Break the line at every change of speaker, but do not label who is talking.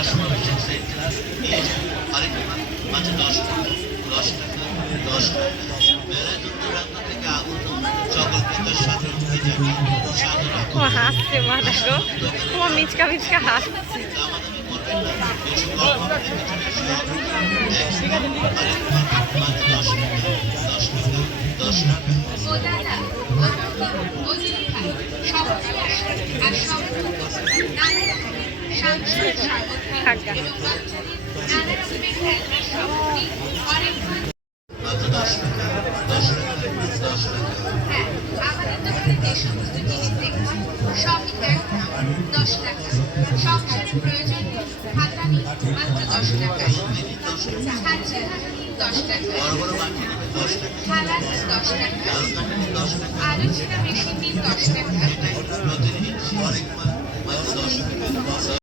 আসলে আরেকটা মাত্র দশ টাকা দশ টাকা দশ টাকা মেলায় দূরান্ত থেকে আগত সকল প্রকার সাধারণ জানি সাধারণ
ও হাসছে মা দেখো ও মিচকা মিচকা হাসছে
দামাদামি করবেন না বেশি কম হবে মাত্র দশ টাকা দশ টাকা দশ টাকা
খেলনার সামগ্রী অনেক
মাত্র দশ টাকা বড় বড় বাটি নেবে দশ টাকা লাল কাঠি দশ টাকা।
টাকা
প্রতিদিন অনেক মাত্র দশ টাকা।